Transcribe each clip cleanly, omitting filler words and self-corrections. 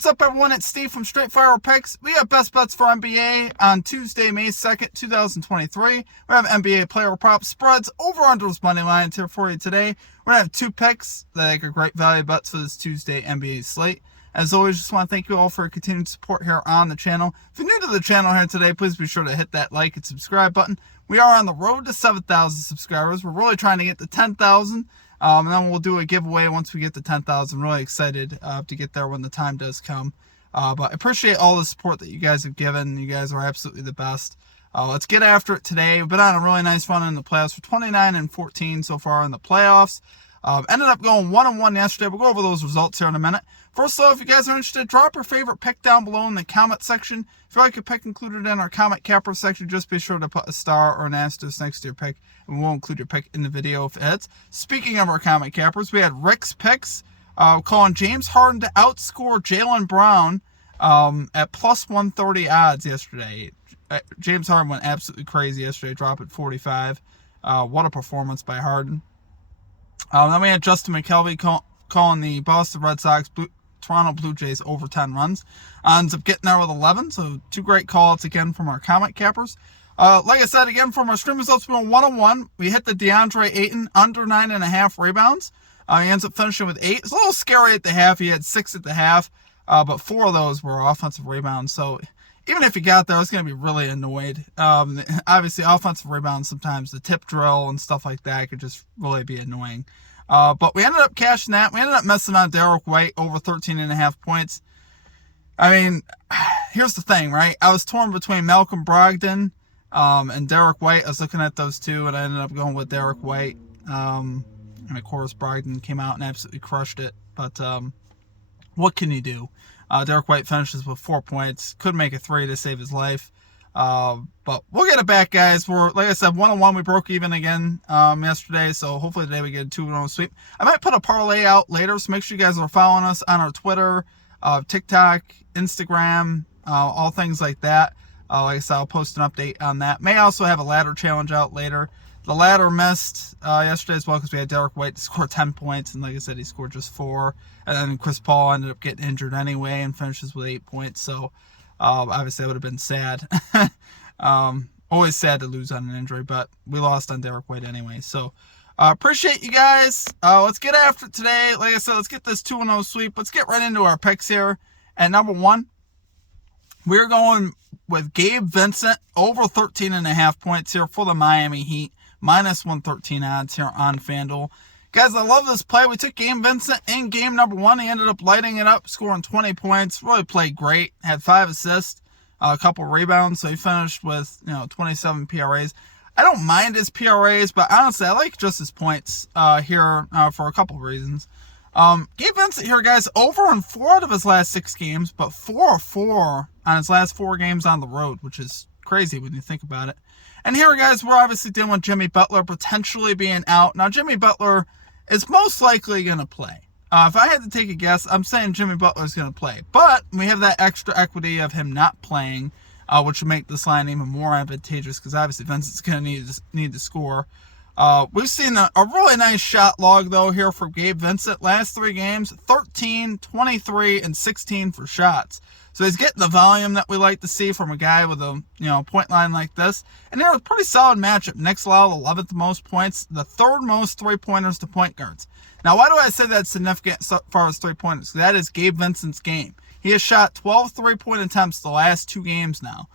What's up, everyone? It's Steve from Straight Fire Picks. We have best bets for NBA on Tuesday, May 2nd, 2023. We have NBA player props, spreads, over-unders, money lines here for you today. We're going to have two picks that are great value bets for this Tuesday NBA slate. As always, just want to thank you all for your continued support here on the channel. If you're new to the channel here today, please be sure to hit that like and subscribe button. We are on the road to 7,000 subscribers. We're really trying to get to 10,000. And then we'll do a giveaway once we get to 10,000. Really excited to get there when the time does come. But I appreciate all the support that you guys have given. You guys are absolutely the best. Let's get after it today. We've been on a really nice run in the playoffs. We're 29-14 so far in the playoffs. Ended up going 1-1 yesterday. We'll go over those results here in a minute. First, though, if you guys are interested, drop your favorite pick down below in the comment section. If you like a pick included in our comment capper section, just be sure to put a star or an asterisk next to your pick, and we'll include your pick in the video if it hits. Speaking of our comment cappers, we had Rick's picks calling James Harden to outscore Jaylen Brown at plus 130 odds yesterday. James Harden went absolutely crazy yesterday, dropped at 45. What a performance by Harden. Then we had Justin McKelvey calling the Boston Red Sox Toronto Blue Jays over 10 runs. Ends up getting there with 11, so two great calls again from our comment cappers. Like I said, again, from our stream results, we went 1-1. We hit the DeAndre Ayton under 9.5 rebounds. He ends up finishing with 8. It's a little scary at the half. He had 6 at the half, but 4 of those were offensive rebounds. So even if he got there, I was going to be really annoyed. Obviously, offensive rebounds, sometimes the tip drill and stuff like that could just really be annoying. But we ended up cashing that. We ended up missing on Derek White over 13.5 points. I mean, here's the thing, right? I was torn between Malcolm Brogdon and Derek White. I was looking at those two, and I ended up going with Derek White. And, of course, Brogdon came out and absolutely crushed it. But what can you do? Derek White finishes with 4 points. Could make a 3 to save his life. But we'll get it back, guys. We're, like I said, 1-1. We broke even again yesterday, so hopefully today we get a 2-0 sweep. I might put a parlay out later, so make sure you guys are following us on our Twitter, TikTok, Instagram, all things like that. Like I said, I'll post an update on that. May also have a ladder challenge out later. The ladder missed yesterday as well because we had Derek White to score 10 points, and like I said, he scored just 4. And then Chris Paul ended up getting injured anyway and finishes with 8 points, so obviously, that would have been sad. Always sad to lose on an injury, but we lost on Derek White anyway. So, appreciate you guys. Let's get after it today. Like I said, let's get this 2-0 sweep. Let's get right into our picks here. At number 1, we're going with Gabe Vincent over 13.5 points here for the Miami Heat. Minus 113 odds here on FanDuel. Guys, I love this play. We took Gabe Vincent in game number 1. He ended up lighting it up, scoring 20 points. Really played great. Had 5 assists, a couple rebounds. So he finished with 27 PRAs. I don't mind his PRAs, but honestly, I like just his points here for a couple of reasons. Gabe Vincent here, guys, over in 4 out of his last 6 games, but 4-4 on his last 4 games on the road, which is crazy when you think about it. And here, guys, we're obviously dealing with Jimmy Butler potentially being out. Now, Jimmy Butler is most likely going to play. If I had to take a guess, I'm saying Jimmy Butler is going to play. But we have that extra equity of him not playing, which would make this line even more advantageous because obviously Vincent's going to need to score. We've seen a really nice shot log, though, here for Gabe Vincent. Last 3 games, 13, 23, and 16 for shots. So he's getting the volume that we like to see from a guy with a point line like this. And they're a pretty solid matchup. Knicks allowed 11th most points, the 3rd most 3-pointers to point guards. Now, why do I say that's significant as far as 3-pointers? That is Gabe Vincent's game. He has shot 12 3-point attempts the last 2 games now.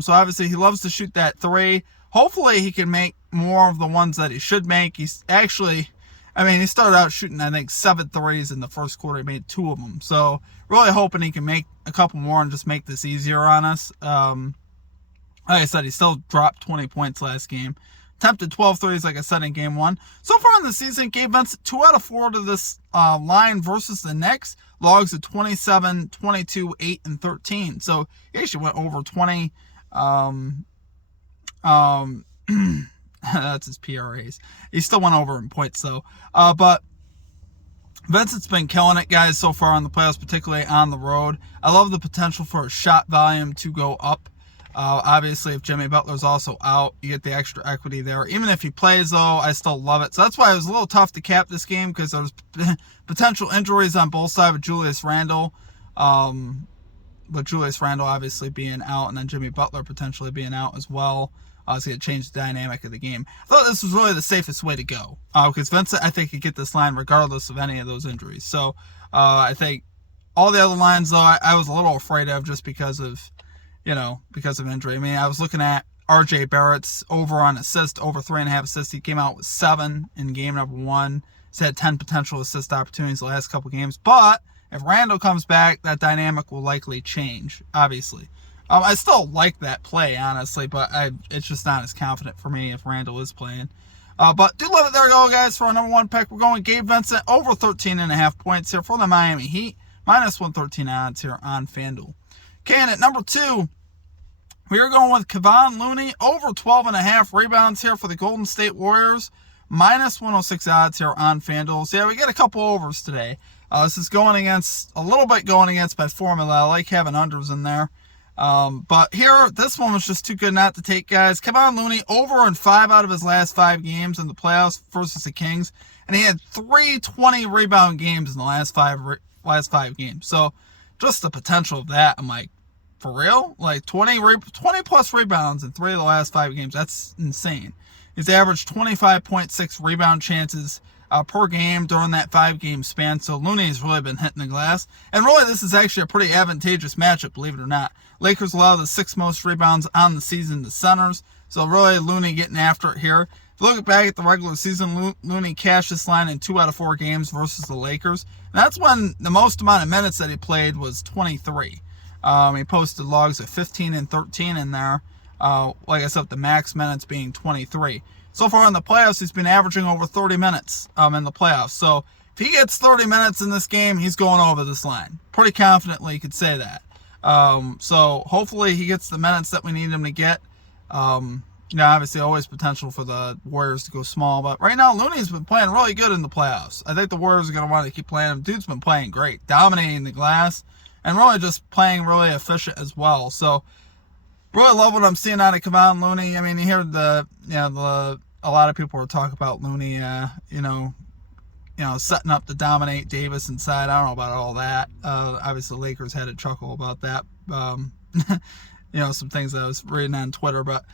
So obviously he loves to shoot that 3. Hopefully he can make more of the ones that he should make. He's actually, he started out shooting, I think, 7 threes in the first quarter. He made 2 of them. So really hoping he can make a couple more and just make this easier on us. Like I said, he still dropped 20 points last game. Attempted 12 threes, like I said, in game 1. So far in the season, Gabe Vincent, 2 out of 4 to this line versus the Knicks. Logs of 27, 22, 8, and 13. So he actually went over 20. That's his PRAs. He still went over in points, though. But Vincent's been killing it, guys, so far in the playoffs, particularly on the road. I love the potential for a shot volume to go up. Obviously, if Jimmy Butler's also out, you get the extra equity there. Even if he plays, though, I still love it. So that's why it was a little tough to cap this game because there was potential injuries on both sides of Julius Randle. With Julius Randle obviously being out and then Jimmy Butler potentially being out as well. It's going to change the dynamic of the game. I thought this was really the safest way to go because Vincent, I think, could get this line regardless of any of those injuries. So I think all the other lines, though, I was a little afraid of just because of injury. I mean, I was looking at RJ Barrett's over on assist, over 3.5 assists. He came out with 7 in game number 1. He's had 10 potential assist opportunities the last couple games. But if Randle comes back, that dynamic will likely change, obviously. I still like that play, honestly, but it's just not as confident for me if Randle is playing. But do love it. There we go, guys, for our number 1 pick. We're going Gabe Vincent over 13.5 points here for the Miami Heat. Minus 113 odds here on FanDuel. Okay, and at number 2, we are going with Kevon Looney over 12.5 rebounds here for the Golden State Warriors. Minus 106 odds here on FanDuel. So, yeah, we got a couple overs today. This is a little bit going against my formula. I like having unders in there. But here, this one was just too good not to take, guys. Kevon Looney over in 5 out of his last 5 games in the playoffs versus the Kings. And he had 3 20 rebound games in the last five games. So, just the potential of that, I'm like, for real? Like 20 plus rebounds in 3 of the last 5 games. That's insane. He's averaged 25.6 rebound chances per game during that 5-game span. So Looney has really been hitting the glass. And really, this is actually a pretty advantageous matchup, believe it or not. Lakers allow the 6th most rebounds on the season to centers. So really, Looney getting after it here. If you look back at the regular season, Looney cashed this line in 2 out of 4 games versus the Lakers. And that's when the most amount of minutes that he played was 23. He posted logs of 15 and 13 in there. Like I said, the max minutes being 23. So far in the playoffs, he's been averaging over 30 minutes in the playoffs. So if he gets 30 minutes in this game, he's going over this line. Pretty confidently, you could say that. So hopefully he gets the minutes that we need him to get. Obviously always potential for the Warriors to go small. But right now, Looney's been playing really good in the playoffs. I think the Warriors are going to want to keep playing him. Dude's been playing great, dominating the glass, and really just playing really efficient as well. So really love what I'm seeing out of Kevon Looney. I mean, you hear a lot of people were talking about Looney, setting up to dominate Davis inside. I don't know about all that. Obviously, Lakers had a chuckle about that. Some things that I was reading on Twitter, but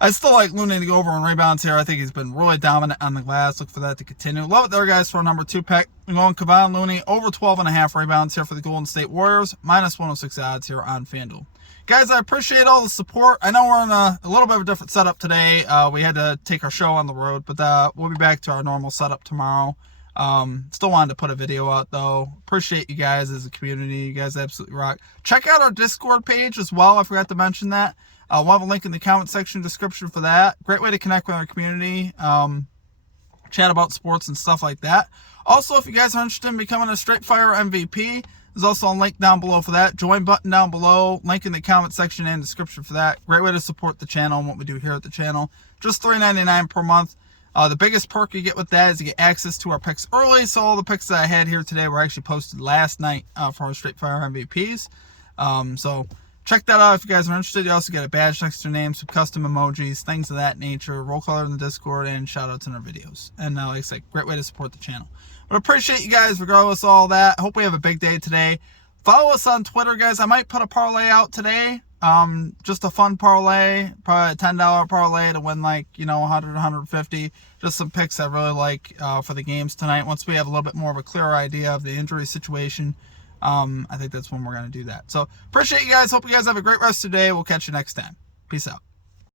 I still like Looney to go over on rebounds here. I think he's been really dominant on the glass. Look for that to continue. Love it there, guys, for a number 2 pick. We're going Kevon Looney over 12.5 rebounds here for the Golden State Warriors. Minus 106 odds here on FanDuel. Guys, I appreciate all the support. I know we're in a little bit of a different setup today. We had to take our show on the road, but we'll be back to our normal setup tomorrow. Still wanted to put a video out, though. Appreciate you guys as a community. You guys absolutely rock. Check out our Discord page as well. I forgot to mention that. We'll have a link in the comment section description for that. Great way to connect with our community. Chat about sports and stuff like that. Also, if you guys are interested in becoming a Straight Fire MVP, there's also a link down below for that. Join button down below. Link in the comment section and description for that. Great way to support the channel and what we do here at the channel. Just $3.99 per month. The biggest perk you get with that is you get access to our picks early. So all the picks that I had here today were actually posted last night for our Straight Fire MVPs. So check that out if you guys are interested. You also get a badge next to your name, some custom emojis, things of that nature, roll color in the Discord, and shout outs in our videos. And like I said, great way to support the channel. But appreciate you guys regardless of all that. Hope we have a big day today. Follow us on Twitter, guys. I might put a parlay out today. Just a fun parlay, probably a $10 parlay to win 100, 150. Just some picks I really like for the games tonight. Once we have a little bit more of a clearer idea of the injury situation, I think that's when we're going to do that. So appreciate you guys. Hope you guys have a great rest of the day. We'll catch you next time. Peace out.